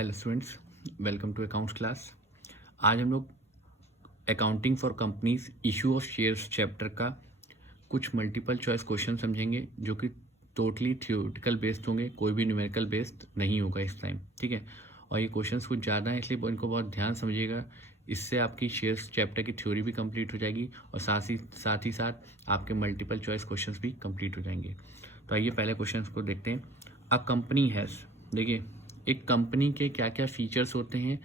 Hello students, welcome to accounts class. आज हम लोग accounting for companies issue of shares chapter का कुछ मल्टीपल चॉइस क्वेश्चन समझेंगे जो कि टोटली थियोरेटिकल बेस्ड होंगे, कोई भी न्यूमेरिकल बेस्ड नहीं होगा इस टाइम, ठीक है। और ये क्वेश्चंस कुछ ज़्यादा है इसलिए इनको बहुत ध्यान समझिएगा। इससे आपकी शेयर्स चैप्टर की थ्योरी भी कंप्लीट हो जाएगी और साथ ही साथ आपके मल्टीपल चॉइस क्वेश्चंस भी कंप्लीट हो जाएंगे। तो आइए पहले क्वेश्चन को देखते हैं। अ कंपनी हैज़, देखिए एक कंपनी के क्या क्या फीचर्स होते हैं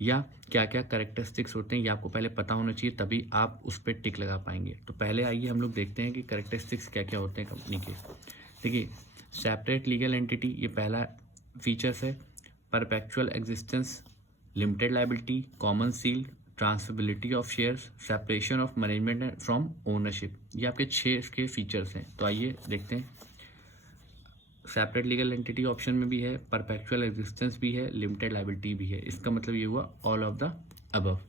या क्या क्या करेक्टरिस्टिक्स होते हैं ये आपको पहले पता होना चाहिए, तभी आप उस पर टिक लगा पाएंगे। तो पहले आइए हम लोग देखते हैं कि करेक्टरिस्टिक्स क्या क्या होते हैं कंपनी के। देखिए, सेपरेट लीगल एंटिटी, ये पहला फीचर्स है। Perpetual existence, limited liability, common seal, transferability of shares, separation of management from ownership, ये आपके 6 इसके फीचर्स हैं। तो आइए देखते हैं। सेपरेट लीगल एंटिटी ऑप्शन में भी है, परपेचुअल एग्जिस्टेंस भी है, लिमिटेड लायबिलिटी भी है। इसका मतलब ये हुआ all of the above.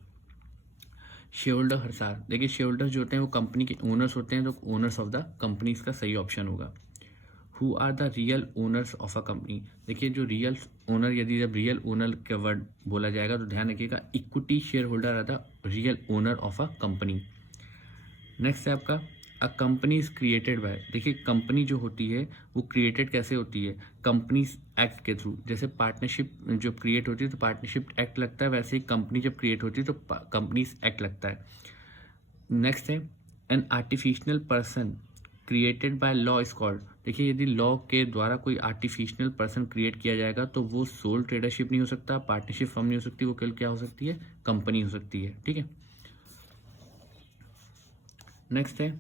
Shareholder हरसार, देखिए शेयर होल्डर जो होते हैं वो कंपनी के ओनर्स होते हैं, तो ओनर्स ऑफ द कंपनी इसका सही ऑप्शन होगा। Who are the real owners of a company, देखिए जो रियल ओनर, यदि जब रियल ओनर का वर्ड बोला जाएगा तो ध्यान रखिएगा equity share holder are the real owner of a company. Next है आपका a company is created by, देखिए कंपनी जो होती है वो क्रिएटेड कैसे होती है, कंपनीज एक्ट के थ्रू। जैसे पार्टनरशिप जब क्रिएट होती है तो पार्टनरशिप एक्ट लगता है, वैसे ही कंपनी जब क्रिएट होती है तो कंपनीज एक्ट लगता है। नेक्स्ट है an artificial person created by law is called, देखिए यदि लॉ के द्वारा कोई आर्टिफिशियल पर्सन क्रिएट किया जाएगा तो वो सोल ट्रेडरशिप नहीं हो सकता, पार्टनरशिप फर्म नहीं हो सकती, वो केवल क्या हो सकती है, कंपनी हो सकती है, ठीक है। नेक्स्ट है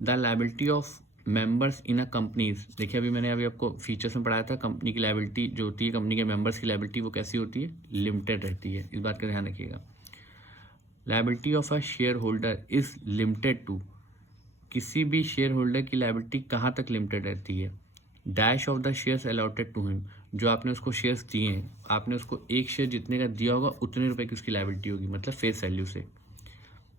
the liability of members in a companies, देखिए अभी आपको फीचर्स में पढ़ाया था, कंपनी की लायबिलिटी जो होती है, कंपनी के मेंबर्स की लायबिलिटी वो कैसी होती है, लिमिटेड रहती है, इस बात का ध्यान रखिएगा। Liability of a share holder is limited to, किसी भी शेयर होल्डर की लायबिलिटी कहाँ तक लिमिटेड रहती है, dash of the shares allotted to him, जो आपने उसको शेयर्स दिए हैं, आपने उसको एक शेयर जितने का दिया होगा उतने रुपए की उसकी लायबिलिटी होगी, मतलब फेस वैल्यू से।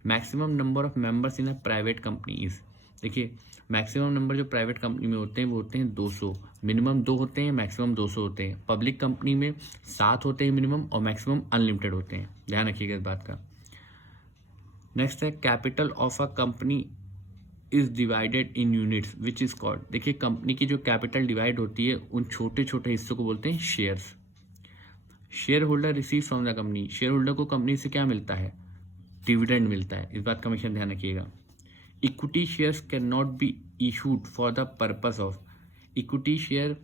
Maximum number of members in a private company is, देखिए मैक्सिमम नंबर जो प्राइवेट कंपनी में होते हैं वो होते हैं 200, मिनिमम 2 होते हैं, मैक्सिमम 200 होते हैं। पब्लिक कंपनी में 7 होते हैं मिनिमम और मैक्सिमम अनलिमिटेड होते हैं, ध्यान रखिएगा इस बात का। नेक्स्ट है capital of a company is divided in units which is called, देखिए कंपनी की जो कैपिटल डिवाइड होती है उन छोटे छोटे हिस्सों को बोलते हैं shares. Share holder receive from the company, share holder को कंपनी से क्या मिलता है, डिविडेंड मिलता है, इस बात का हमेशा ध्यान रखिएगा। Equity shares can not be issued for the purpose of, equity share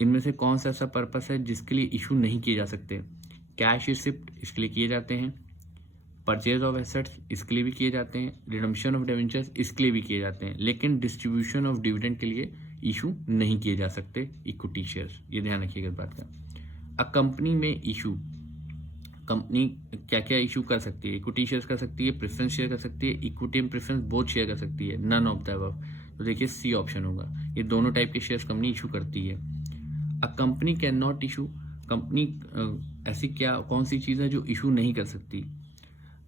इनमें से कौन सा ऐसा पर्पस है जिसके लिए इशू नहीं किए जा सकते, कैश रिसिप्ट इसके लिए किए जाते हैं, परचेज ऑफ एसेट्स इसके लिए भी किए जाते हैं, रिडम्पशन ऑफ डिवेंचर्स इसके लिए भी किए जाते हैं, लेकिन डिस्ट्रीब्यूशन ऑफ डिविडेंड के लिए इशू नहीं किए जा सकते इक्विटी शेयर्स, ये ध्यान रखिएगा इस बात का। अ कंपनी में इशू, कंपनी क्या क्या इशू कर सकती है, इक्विटी शेयर कर सकती है, प्रेफरेंस शेयर कर सकती है, equity and preference both share कर सकती है, नन ऑफ द अबव, तो देखिए सी ऑप्शन होगा, ये दोनों टाइप के शेयर्स कंपनी इशू करती है। A company can not issue, company ऐसी क्या कौन सी चीज़ है जो इशू नहीं कर सकती,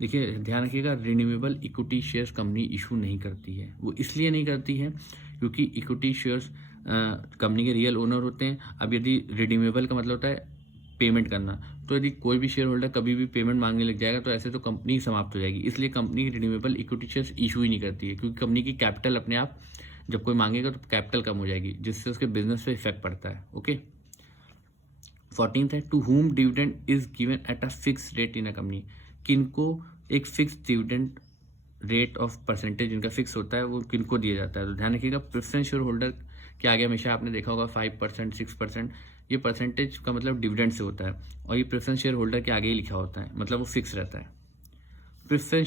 देखिए ध्यान रखिएगा renewable equity shares company issue नहीं करती है, वो इसलिए नहीं करती है क्योंकि इक्विटी शेयर्स कंपनी के रियल ओनर होते हैं। अब यदि रिडीमेबल का मतलब होता है पेमेंट करना, तो यदि कोई भी शेयर होल्डर कभी भी पेमेंट मांगने लग जाएगा तो ऐसे तो कंपनी समाप्त हो जाएगी, इसलिए company renewable equity shares issue ही नहीं करती है, क्योंकि कंपनी की कैपिटल अपने आप जब कोई मांगेगा तो कैपिटल कम हो जाएगी जिससे उसके बिजनेस पे इफेक्ट पड़ता है, ओके। 14th है to whom dividend is given at a fix rate in a company, किनको एक fix dividend rate of percentage जिनका फिक्स होता है वो किनको दिया जाता है, तो ध्यान रखिएगा प्रेफरेंस शेयर होल्डर के आगे हमेशा आपने देखा होगा 5%, 6%, ये परसेंटेज का मतलब डिविडेंड से होता है और ये प्रेफरेंस शेयर होल्डर के आगे ही लिखा होता है, मतलब वो फिक्स रहता है। प्रेफरेंस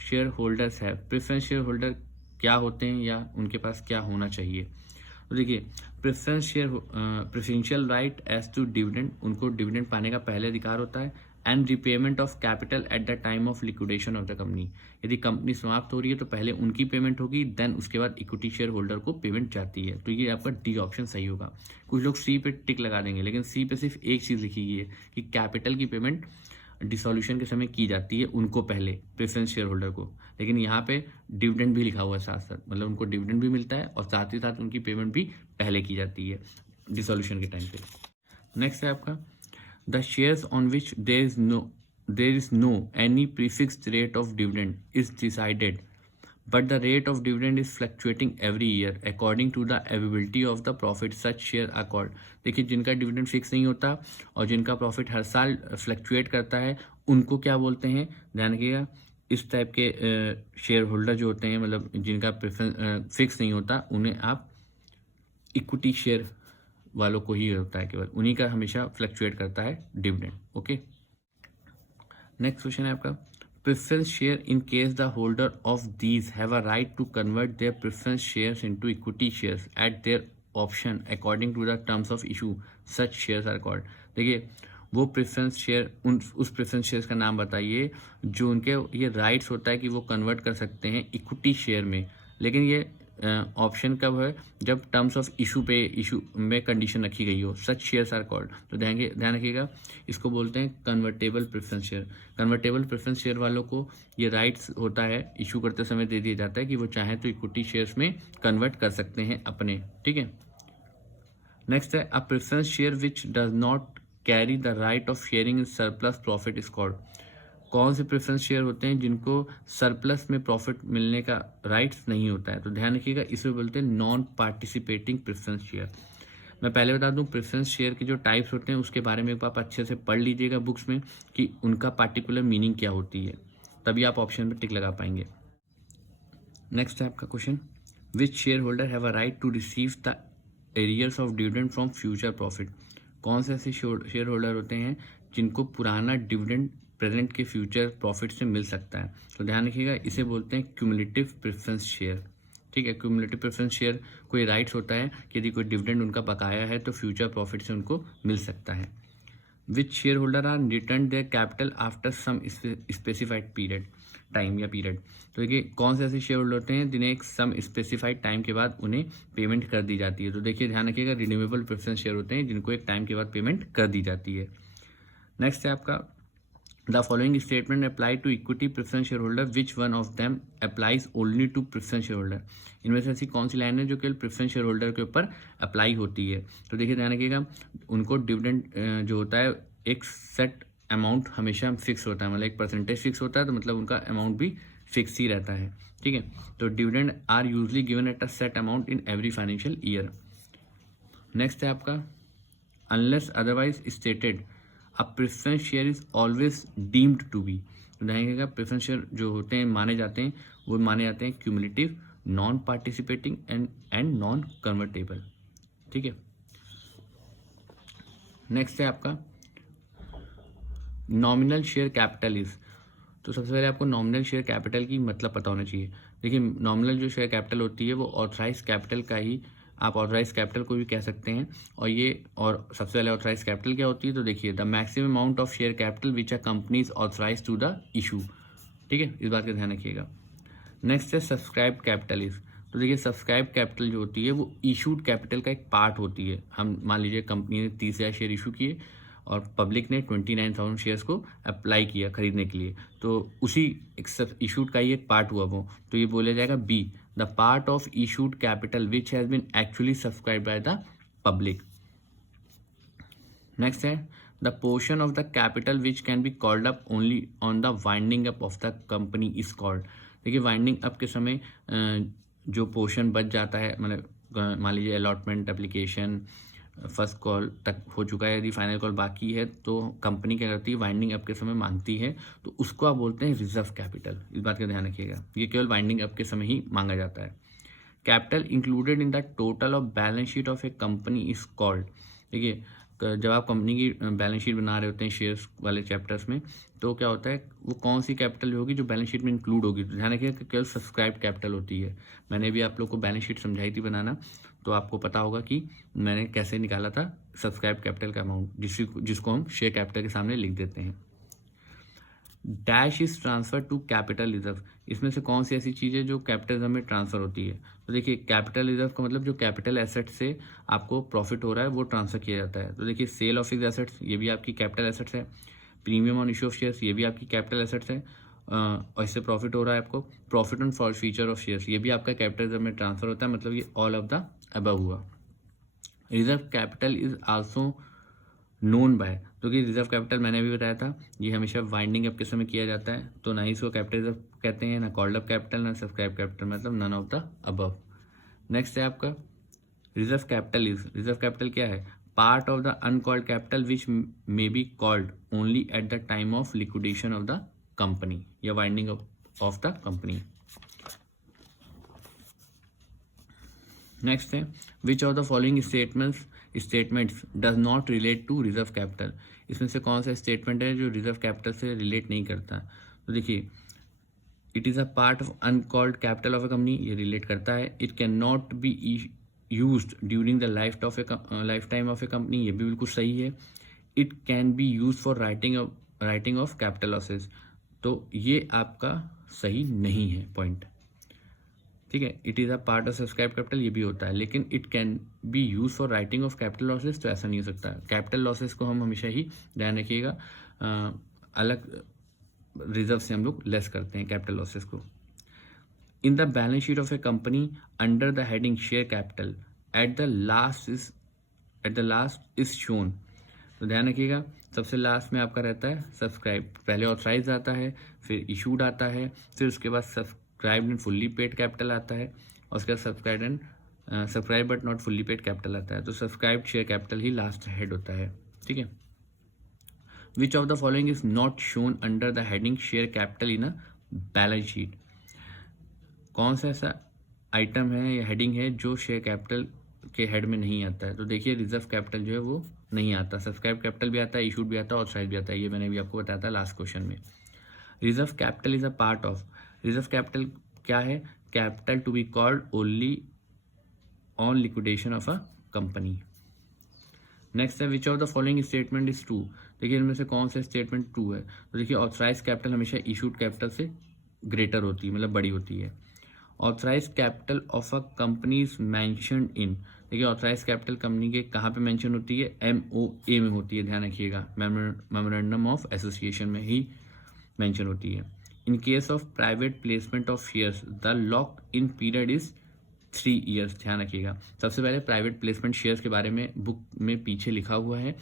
शेयर होल्डर्स है, प्रेफरेंस शेयर होल्डर क्या होते हैं या उनके पास क्या होना चाहिए, तो देखिए preferential right as to dividend, उनको डिविडेंड पाने का पहले अधिकार होता है, and repayment of capital at the time of liquidation of the company, यदि कंपनी समाप्त हो रही है तो पहले उनकी पेमेंट होगी, देन उसके बाद इक्विटी शेयर होल्डर को पेमेंट जाती है, तो ये आपका डी ऑप्शन सही होगा। कुछ लोग सी पे टिक लगा देंगे लेकिन सी पे सिर्फ एक चीज़ लिखी गई है कि कैपिटल की पेमेंट डिसोल्यूशन के समय की जाती है उनको पहले, प्रेफरेंस शेयर होल्डर को, लेकिन यहाँ पे डिविडेंड भी लिखा हुआ है साथ साथ, मतलब उनको डिविडेंड भी मिलता है और साथ ही साथ उनकी पेमेंट भी पहले की जाती है डिसोल्यूशन के टाइम पे। नेक्स्ट है आपका the shares on which there is no any prefixed rate of dividend is decided, but the rate of dividend is fluctuating every year according to the availability of the profit such share are called। देखिए, जिनका dividend fix नहीं होता और जिनका profit हर साल fluctuate करता है उनको क्या बोलते हैं, ध्यान रखिएगा। इस टाइप के शेयर होल्डर जो होते हैं, मतलब जिनका प्रेफरेंस फिक्स नहीं होता, उन्हें आप इक्विटी शेयर वालों को ही होता है, केवल उन्हीं का हमेशा फ्लक्चुएट करता है डिविडेंड। ओके, नेक्स्ट क्वेश्चन है आपका, preference share in case the holder of these have a right to convert their preference shares into equity shares at their option according to the terms of issue such shares are called. देखिए, वो preference share, उस preference shares का नाम बताइए जो उनके ये rights होता है कि वो कन्वर्ट कर सकते हैं इक्विटी शेयर में, लेकिन ये ऑप्शन कब है, जब टर्म्स ऑफ इशू में कंडीशन रखी गई हो। सच शेयर्स आर कॉल्ड, तो ध्यान रखिएगा, इसको बोलते हैं convertible preference share. Convertible preference share वालों को ये राइट्स होता है, इशू करते समय दे दिया जाता है कि वो चाहे तो इक्विटी शेयर्स में कन्वर्ट कर सकते हैं अपने। ठीक है, नेक्स्ट है, अ preference share which does not carry the right of sharing in surplus profit is called. कौन से प्रेफरेंस शेयर होते हैं जिनको सरप्लस में प्रॉफिट मिलने का राइट्स नहीं होता है, तो ध्यान रखिएगा, इसे बोलते हैं नॉन पार्टिसिपेटिंग प्रेफरेंस शेयर। मैं पहले बता दूं, प्रेफरेंस शेयर के जो टाइप्स होते हैं उसके बारे में आप अच्छे से पढ़ लीजिएगा बुक्स में कि उनका पार्टिकुलर मीनिंग क्या होती है, तभी आप ऑप्शन में टिक लगा पाएंगे। नेक्स्ट है आपका question, which share holder have a right to receive the arrears of dividend from future profit. कौन से ऐसे शेयर होल्डर होते हैं जिनको पुराना डिविडेंड प्रेजेंट के फ्यूचर प्रॉफिट से मिल सकता है, तो ध्यान रखिएगा, इसे बोलते हैं क्यूमुलेटिव प्रेफरेंस शेयर। ठीक है, क्यूमुलेटिव प्रेफरेंस शेयर कोई राइट्स होता है कि यदि कोई डिविडेंड उनका बकाया है तो फ्यूचर प्रॉफिट से उनको मिल सकता है। Which share holder are return their capital after some specified period, time या पीरियड। तो देखिए, कौन से ऐसे शेयर होल्डर होते हैं जिन्हें एक सम स्पेसिफाइड टाइम के बाद उन्हें पेमेंट कर दी जाती है, तो देखिए ध्यान रखिएगा, रिन्यूएबल प्रेफरेंस शेयर होते हैं जिनको एक टाइम के बाद पेमेंट कर दी जाती है। नेक्स्ट है आपका, the following statement apply to equity preference share holder, which one of them applies only to preference share holder. इनमें से ऐसी कौन सी लाइन है जो केवल प्रेफरेंस शेयर होल्डर के ऊपर अप्लाई होती है, तो देखिए ध्यान रखिएगा, उनको डिविडेंड जो होता है एक सेट अमाउंट हमेशा फिक्स होता है, मतलब एक परसेंटेज फिक्स होता है, तो मतलब उनका अमाउंट भी फिक्स ही रहता है। ठीक है, तो dividend are usually given at a set amount in every financial year. Next है आपका, unless otherwise stated a preference share is always deemed to be. तो देखिएगा, प्रेफरेंस शेयर जो होते हैं माने जाते हैं, वो माने जाते हैं cumulative, non participating and non convertible. ठीक है, नेक्स्ट है आपका, नॉमिनल शेयर कैपिटल इज। तो सबसे पहले आपको नॉमिनल शेयर कैपिटल की मतलब पता होना चाहिए। देखिए, नॉमिनल जो शेयर कैपिटल होती है वो ऑथराइज कैपिटल का ही, आप ऑथराइज कैपिटल को भी कह सकते हैं, और सबसे पहले ऑथराइज कैपिटल क्या होती है, तो देखिए, the maximum amount of share capital which a company is authorise to the issue. ठीक है, इस बात का ध्यान रखिएगा। नेक्स्ट है सब्सक्राइब कैपिटल इज। तो देखिए, सब्सक्राइब कैपिटल जो होती है वो इशूड कैपिटल का एक पार्ट होती है। हम मान लीजिए कंपनी ने 30,000 शेयर इशू किए और पब्लिक ने 29,000 शेयर्स को अप्लाई किया खरीदने के लिए, तो उसी इशूड का ही एक पार्ट हुआ वो, तो ये बोला जाएगा B, the part of issued capital which has been actually subscribe by the public. Next है, the portion of the capital which can be called up only on the winding up of the company is called. देखिए, winding up के समय जो portion बच जाता है, मतलब मान लीजिए अलॉटमेंट एप्लीकेशन फर्स्ट कॉल तक हो चुका है, यदि फाइनल कॉल बाकी है तो कंपनी क्या करती है, वाइंडिंग अप के समय मांगती है, तो उसको आप बोलते हैं रिजर्व कैपिटल। इस बात का ध्यान रखिएगा, ये केवल वाइंडिंग अप के समय ही मांगा जाता है। Capital included in the total of balance sheet of A company is called. देखिए, जब आप कंपनी की बैलेंस शीट बना रहे होते हैं शेयर्स वाले चैप्टर्स में, तो क्या होता है, वो कौन सी कैपिटल होगी जो बैलेंस शीट में इंक्लूड होगी, तो ध्यान रखिएगा केवल सब्सक्राइब कैपिटल होती है। मैंने भी आप लोग को बैलेंस शीट समझाई थी बनाना, तो आपको पता होगा कि मैंने कैसे निकाला था सब्सक्राइब कैपिटल का अमाउंट, जिसको हम शेयर कैपिटल के सामने लिख देते हैं। Dash is transfer to capital reserve. इसमें से कौन सी ऐसी चीज़ है जो कैपिटल रिजर्व में ट्रांसफर होती है, तो देखिए, कैपिटल रिजर्व का मतलब जो कैपिटल एसेट से आपको प्रॉफिट हो रहा है वो ट्रांसफर किया जाता है। तो देखिए, सेल ऑफ फिक्स्ड एसेट्स, ये भी आपकी कैपिटल एसेट्स है। Premium on issue of shares, ये भी आपकी कैपिटल एसेट्स है, और इससे प्रॉफिट हो रहा है आपको। Profit on for feature of shares, ये भी आपका कैपिटल रिजर्व में ट्रांसफर होता है, मतलब ये ऑल ऑफ द अबव हुआ। Reserve capital is also known by तो कि रिजर्व कैपिटल मैंने भी बताया था ये हमेशा वाइंडिंग अप के समय किया जाता है, तो ना ही इसको कैपिटल रिजर्व कहते हैं, ना कॉल्ड अप कैपिटल, ना सब्सक्राइब कैपिटल, मतलब none of the above. Next है आपका रिजर्व कैपिटल रिजर्व कैपिटल क्या है? Part of the uncalled capital which may be called only at the time of liquidation of the company या winding of the company. Next है which of the following statements does not relate to reserve capital. इसमें से कौन सा statement है जो reserve capital से relate नहीं करता? तो देखिए, it is a part of uncalled capital of A company, ये रिलेट करता है। It can not be used during the life time of A company, ये भी बिल्कुल सही है। It can be use for writing of capital losses, तो ये आपका सही नहीं है पॉइंट, ठीक है। It is a part of subscribe capital, ये भी होता है, लेकिन it can be use for writing of capital losses, तो ऐसा नहीं हो सकता। कैपिटल लॉसेज को हम हमेशा ही ध्यान रखिएगा, अलग रिजर्व से हम लोग लेस करते हैं कैपिटल लॉसेज को। इन the balance sheet of A company under the heading share capital at the last is shown, तो ध्यान रखिएगा सबसे लास्ट में आपका रहता है सब्सक्राइब, पहले ऑथराइज आता है, फिर इशूड आता है, फिर उसके बाद subscribe and fully paid capital आता है, और उसके बाद subscribe but not fully paid capital आता है। तो सब्सक्राइब शेयर कैपिटल ही लास्ट हेड होता है, ठीक है। Which of the following is not shown under the heading share capital in a balance sheet, कौन सा ऐसा आइटम है या हेडिंग है जो शेयर कैपिटल के हेड में नहीं आता है? तो देखिए, रिजर्व कैपिटल जो है वो नहीं आता, सब्सक्राइब कैपिटल भी आता है, इशूड भी आता है, ऑथराइज भी आता है, ये मैंने भी आपको बताया था लास्ट क्वेश्चन में। Reserve capital is a part of, reserve capital क्या है? Capital to be called only on liquidation of a company. Next है which of the following statement is true, देखिए इनमें से कौन सा स्टेटमेंट ट्रू है? तो देखिए, ऑथराइज कैपिटल हमेशा इशूड कैपिटल से ग्रेटर होती है, मतलब बड़ी होती है। Authorise capital of a company is mentioned in, देखिए ऑथराइज कैपिटल कंपनी के कहाँ पे मेंशन होती है? MOA में होती है, ध्यान रखिएगा, मेमोरेंडम ऑफ एसोसिएशन में ही मेंशन होती है। इन case of private placement of shares the lock in period is 3 years, ध्यान रखिएगा। सबसे पहले प्राइवेट प्लेसमेंट शेयर्स के बारे में बुक में पीछे लिखा हुआ है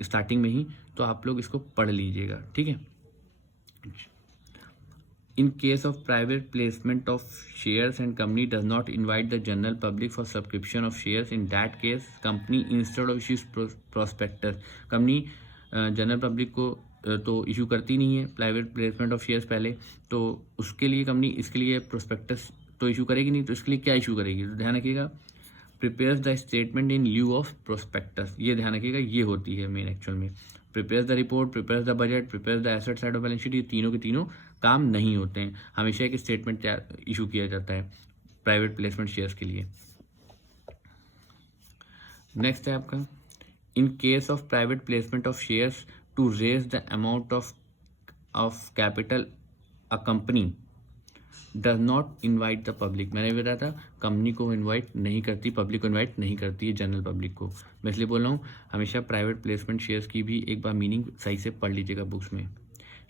स्टार्टिंग में ही, तो आप लोग इसको पढ़ लीजिएगा, ठीक है। In case of private placement of shares and company does not invite the general public for subscription of shares, in that case company instead of issues prospectus, company general public को तो इशू करती नहीं है private placement of shares पहले, तो उसके लिए company इसके लिए प्रोस्पेक्टस तो इशू करेगी नहीं, तो इसके लिए क्या इशू करेगी? तो ध्यान रखिएगा, prepares the statement in lieu of prospectus, ये ध्यान रखिएगा, ये होती है मेन एक्चुअल में। Prepares the report, prepares the budget, prepares the asset side of balance sheet, ये तीनों के तीनों काम नहीं होते हैं, हमेशा एक स्टेटमेंट इशू किया जाता है प्राइवेट प्लेसमेंट शेयर्स के लिए। नेक्स्ट है आपका, in case of private placement of shares to raise the amount of capital a company does not invite the public, मैंने भी बताया था कंपनी को इन्वाइट नहीं करती, पब्लिक को इन्वाइट नहीं करती है, जनरल पब्लिक को। मैं इसलिए बोल रहा हूँ हमेशा प्राइवेट प्लेसमेंट शेयर्स की भी एक बार मीनिंग सही से पढ़ लीजिएगा बुक्स में।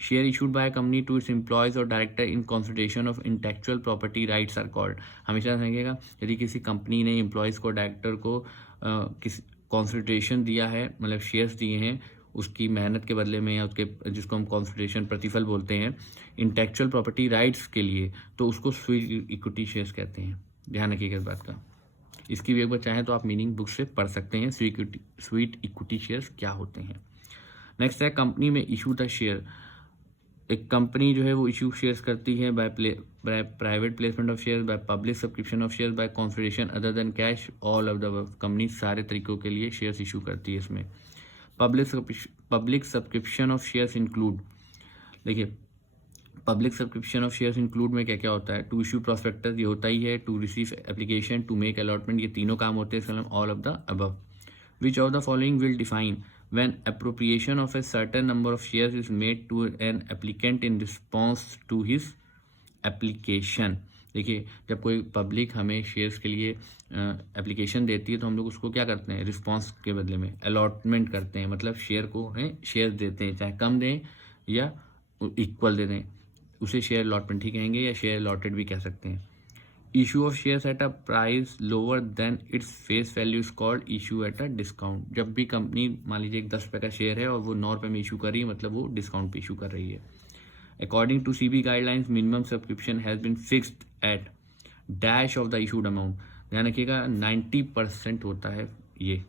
Share issued by company to its employees और director in consideration of intellectual property rights are called, हमेशा समझिएगा, यदि किसी कंपनी ने एम्प्लॉयज़ को, डायरेक्टर को किसी कंसिडरेशन दिया है, मतलब शेयर्स दिए हैं उसकी मेहनत के बदले में, या उसके जिसको हम कंसिडरेशन प्रतिफल बोलते हैं इंटेलेक्चुअल प्रॉपर्टी राइट्स के लिए, तो उसको स्वीट इक्विटी शेयर्स कहते हैं, ध्यान रखिएगा इस बात का। इसकी भी एक बार चाहें तो आप मीनिंग बुक से पढ़ सकते हैं स्वीट इक्विटी शेयर्स क्या होते हैं। नेक्स्ट है कंपनी में इशू द शेयर, एक कंपनी जो है वो इशू शेयर्स करती है by private placement of shares, by public subscription of shares, by consideration other than cash, all of the company सारे तरीकों के लिए शेयर्स इशू करती है। इसमें public subscription of shares include, देखिए public subscription of shares include में क्या क्या होता है? टू इशू प्रोस्पेक्टस, ये होता ही है, to receive application, to make allotment, ये तीनों काम होते हैं, all of the above. Which of the following will define when appropriation of a certain number of shares is made to an applicant in response to his application, देखिए जब कोई public हमें shares के लिए एप्लीकेशन देती है तो हम लोग उसको क्या करते हैं? रिस्पांस के बदले में अलॉटमेंट करते हैं, मतलब शेयर को है शेयर देते हैं, चाहे कम दें या इक्वल दे दें, उसे शेयर अलॉटमेंट ही कहेंगे या शेयर अलॉटेड भी कह सकते हैं। Issue of shares at a price lower than its face value is called issue at a discount. जब भी कंपनी मान लीजिए एक 10 रुपये का शेयर है और वो 9 रुपये में इशू कर रही है, मतलब वो डिस्काउंट पे इशू कर रही है। According to SEBI guidelines minimum subscription has been fixed at dash of the issued amount. ध्यान रखिएगा 90% होता है ये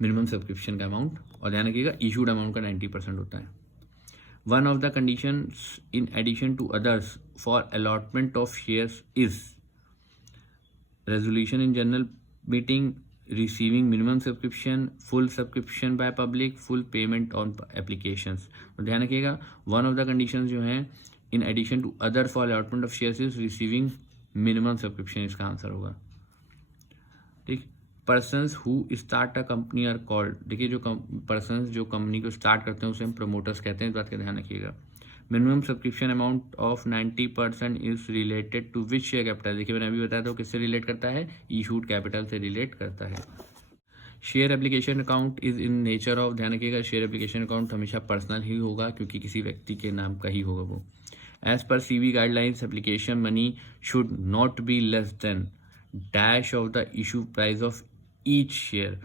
मिनिमम सब्सक्रिप्शन का अमाउंट, और ध्यान रखिएगा इशूड अमाउंट का 90% होता है। One of the conditions in addition to others for allotment of shares is resolution in general meeting, receiving minimum subscription, full subscription by public, full payment on applications. तो ध्यान रखिएगा one of the conditions जो हैं in addition to other for allotment of shares is receiving minimum subscription, इसका answer होगा। ठीक, persons who start a company are called, देखिए जो पर्सन्स जो कंपनी को स्टार्ट करते हैं उसे हम प्रमोटर्स कहते हैं, इस बात का ध्यान रखिएगा। Minimum subscription amount of 90% is related to which share capital, देखिए मैंने अभी बताया था किससे रिलेट करता है, इशूड कैपिटल से रिलेट करता है। Share application account is in nature of, ध्यान रखिएगा शेयर एप्लीकेशन अकाउंट हमेशा पर्सनल ही होगा क्योंकि किसी व्यक्ति के नाम का ही होगा वो। As per SEBI guidelines application money should not be less than dash of the issue price of each share.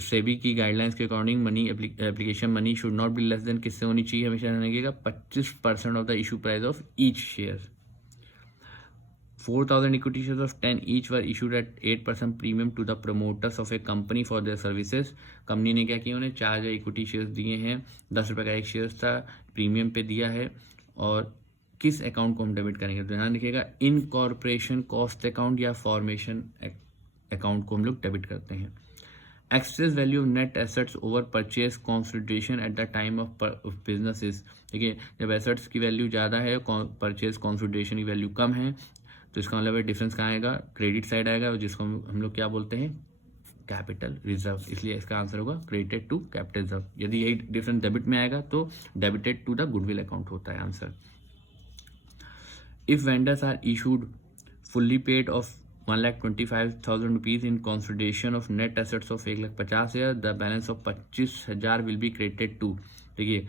SEBI की गाइडलाइंस के according money application money should not be less than किससे होनी चाहिए, हमेशा ध्यान रखिएगा 25% of the issue price of each share. 4,000 equity shares of 10 each were issued at 8% premium to the promoters of a company for their services। Company ने क्या किया, उन्हें 4,000 इक्विटी शेयर्स दिए हैं, 10 रुपये का एक शेयर था, प्रीमियम पे दिया है। और किस अकाउंट को हम डेबिट करेंगे, तो ध्यान रखिएगा इनकॉर्पोरेशन कॉस्ट अकाउंट या फॉर्मेशन अकाउंट को हम लोग डेबिट करते हैं। Excess value of net assets over purchase consideration at the time of business. देखिए जब एसेट्स की वैल्यू ज़्यादा है, परचेज कंसिडरेशन की वैल्यू कम है, तो इसका मतलब डिफरेंस कहाँ आएगा, क्रेडिट साइड आएगा, जिसको हम लोग क्या बोलते हैं, कैपिटल रिजर्व। इसलिए इसका आंसर होगा क्रेडिटेड टू कैपिटल रिजर्व। यदि यही डिफरेंस डेबिट में आएगा तो debited to the goodwill account होता है answer. If vendors are issued fully paid of 1,25,000 rupees in consideration of net assets of 1,50,000, the balance of 25,000 will be credited to. देखिए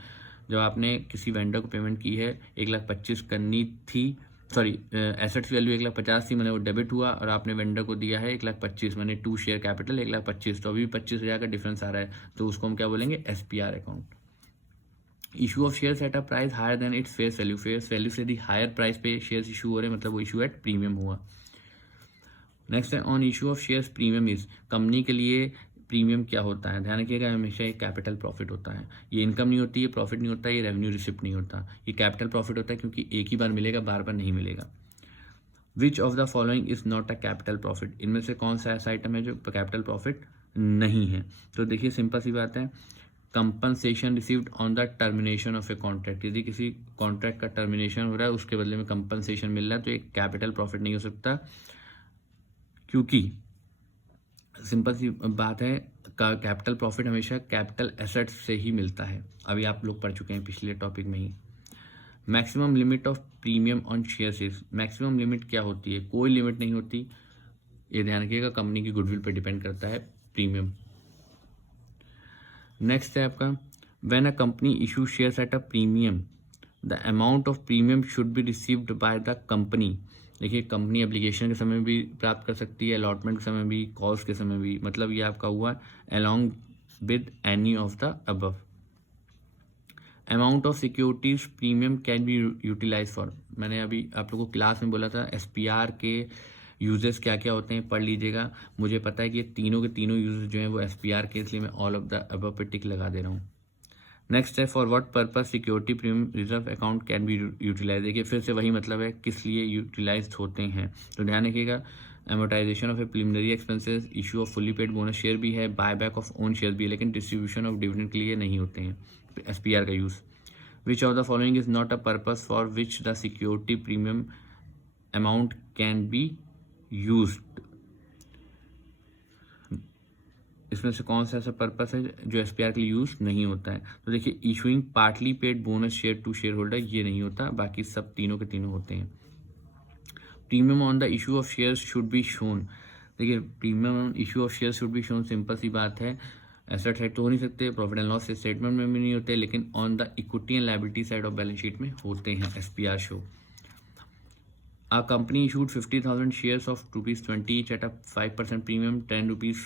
जब आपने किसी वेंडर को पेमेंट की है 1,25,000 करनी थी, सॉरी एसेट्स वैल्यू 1,50,000 थी, मैंने वो डेबिट हुआ और आपने वेंडर को दिया है 1,25,000, मैंने 2 शेयर कैपिटल 1,25,000, तो अभी 25,000 का डिफरेंस आ रहा है, तो उसको हम क्या बोलेंगे, SPR account. Issue of shares at a price higher than its face value, face value से यदि हायर प्राइस पे शेयर्स इशू हो रहे हैं मतलब वो इशू एट प्रीमियम हुआ। नेक्स्ट है on issue of shares premium is, company के लिए प्रीमियम क्या होता है, ध्यान रखिएगा हमेशा ये कैपिटल प्रॉफिट होता है, ये इनकम नहीं होती, ये प्रॉफिट नहीं होता, ये रेवेन्यू रिसिप्ट नहीं होता, ये कैपिटल प्रॉफिट होता है क्योंकि एक ही बार मिलेगा, बार बार नहीं मिलेगा। विच of the following is not a capital profit, इनमें से कौन सा ऐसा आइटम है जो कैपिटल प्रॉफिट नहीं है, तो देखिए सिंपल सी बात है, compensation received on the termination of a contract, यदि किसी कॉन्ट्रैक्ट का टर्मिनेशन हो रहा है उसके बदले में कंपनसेशन मिल रहा है तो एक कैपिटल प्रॉफिट नहीं हो सकता, क्योंकि सिंपल सी बात है कैपिटल प्रॉफिट हमेशा कैपिटल एसेट्स से ही मिलता है, अभी आप लोग पढ़ चुके हैं पिछले टॉपिक में ही। Maximum limit of premium on shares is, maximum limit क्या होती है, कोई लिमिट नहीं होती, ये ध्यान रखिएगा कंपनी की गुडविल पर डिपेंड करता है प्रीमियम। नेक्स्ट है आपका when a company issue shares at a premium the amount of premium should be received by the company. देखिए कंपनी एप्लीकेशन के समय भी प्राप्त कर सकती है, अलॉटमेंट के समय भी, कॉल्स के समय भी, मतलब ये आपका हुआ along with any of the above. Amount of securities premium can be utilise for, मैंने अभी आप लोगों को क्लास में बोला था SPR के यूजेस क्या क्या होते हैं, पढ़ लीजिएगा। मुझे पता है कि ये तीनों के तीनों यूजेस जो हैं वो SPR के, इसलिए मैं ऑल ऑफ द अबव पे टिक लगा दे रहा हूँ। नेक्स्ट है for what purpose security premium reserve account can be utilise, देखिए फिर से वही मतलब है किस लिए यूटिलाइज होते हैं, तो ध्यान रखिएगा amortisation of a preliminary expenses, issue of fully paid bonus share भी है, buy back of own share भी है, लेकिन डिस्ट्रीब्यूशन ऑफ डिविडेंड के लिए नहीं होते हैं SPR का use. Which of the following is not a purpose for which the security premium amount can be used, इसमें से कौन सा ऐसा पर्पस है जो SPR के लिए यूज नहीं होता है, तो देखिए issuing partly paid bonus share to share holder, ये नहीं होता, बाकी सब तीनों के तीनों होते हैं। Premium on the issue of shares should be shown, देखिए premium on issue of share should be shown, simple सी बात है, एसेट साइड तो हो नहीं सकते, प्रॉफिट एंड लॉस स्टेटमेंट में भी नहीं होते, लेकिन on the equity and liability side of balance sheet में होते हैं SPR show. A company issued 50,000 shares of ₹20 each at a 5% premium. 10 rupees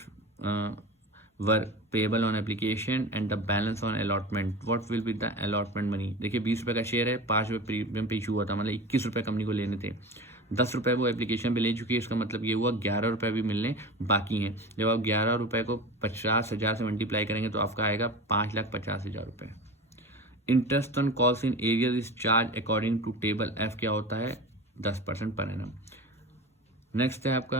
were payable on application and the balance on allotment. What will be the allotment money? देखिए 20 रुपये का share है, 5 रुपये premium पे issue हुआ था, मतलब 21 रुपये कंपनी को लेने थे, 10 रुपये वो एप्लीकेशन पे ले चुकी है। इसका मतलब ये हुआ 11 रुपये भी मिलने बाकी हैं। जब आप 11 रुपये को 50,000 से मल्टीप्लाई करेंगे तो आपका आएगा 5,50,000 रुपये। Interest on calls in arrears is charge according to table F क्या होता है? 10% पर एनम। नेक्स्ट है आपका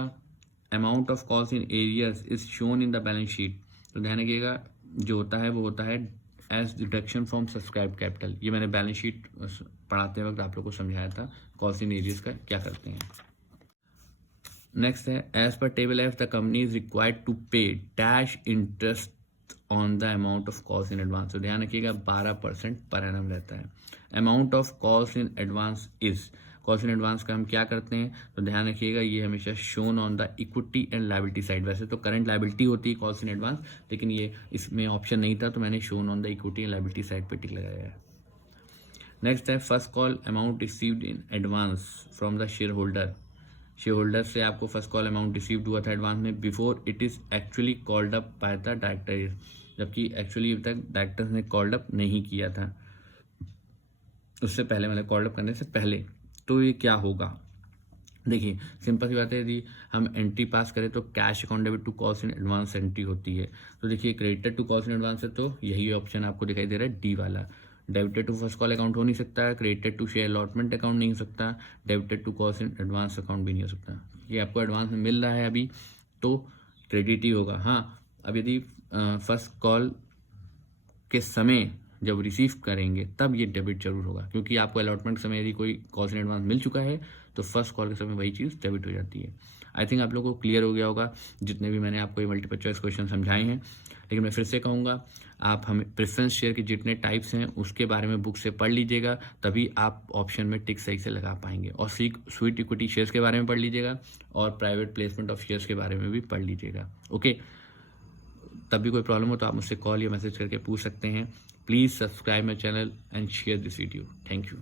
amount of calls in arrears is shown in the balance sheet. तो ध्यान रखिएगा जो होता है वो होता है as deduction from subscribe capital. ये मैंने बैलेंस शीट पढ़ाते वक्त आप लोग को समझाया था कॉल्स इन एरियाज का क्या करते हैं। नेक्स्ट है as per table F the company is required to pay dash interest on the amount of calls in advance. तो ध्यान रखिएगा 12% पर एनम रहता है। Amount of calls in advance is, calls in advance का हम क्या करते हैं? तो ध्यान रखिएगा ये हमेशा shown on the equity and liability side. वैसे तो करंट लायबिलिटी होती है कॉल्स इन एडवांस, लेकिन ये इसमें ऑप्शन नहीं था तो मैंने shown on the equity and liability side पे टिक लगाया है। नेक्स्ट है first call amount received in advance from the share holder. Share holder से आपको फर्स्ट कॉल अमाउंट रिसीव्ड हुआ था एडवांस में before it is actually called up by the director, जबकि एक्चुअली अभी तक डायरेक्टर्स ने कॉल्ड अप नहीं किया था, उससे पहले मतलब कॉल्ड अप करने से पहले। तो ये क्या होगा? देखिए सिंपल सी बात है, यदि हम एंट्री पास करें तो cash account debit to calls in advance entry होती है। तो देखिए credited to calls in advance है तो यही ऑप्शन आपको दिखाई दे रहा है डी वाला। Debited to first call account हो नहीं सकता, credited to share allotment account नहीं हो सकता, debited to calls in advance account भी नहीं हो सकता। ये आपको एडवांस में मिल रहा है अभी तो क्रेडिट ही होगा। हाँ, अब यदि फर्स्ट कॉल के समय जब रिसीव करेंगे तब ये डेबिट जरूर होगा, क्योंकि आपको अलॉटमेंट समय यदि कोई कॉल्स इन एडवांस मिल चुका है तो फर्स्ट कॉल के समय वही चीज़ डेबिट हो जाती है। आई थिंक आप लोगों को क्लियर हो गया होगा जितने भी मैंने आपको ये मल्टीपल चॉइस क्वेश्चन समझाए हैं। लेकिन मैं फिर से कहूँगा आप हमें प्रेफरेंस शेयर के जितने टाइप्स हैं उसके बारे में बुक से पढ़ लीजिएगा, तभी आप ऑप्शन में टिक सही से लगा पाएंगे। और स्वीट इक्विटी शेयर्स के बारे में पढ़ लीजिएगा और प्राइवेट प्लेसमेंट ऑफ शेयर्स के बारे में भी पढ़ लीजिएगा। ओके, तब भी कोई प्रॉब्लम हो तो आप मुझसे कॉल या मैसेज करके पूछ सकते हैं। Please subscribe my channel and share this video. Thank you.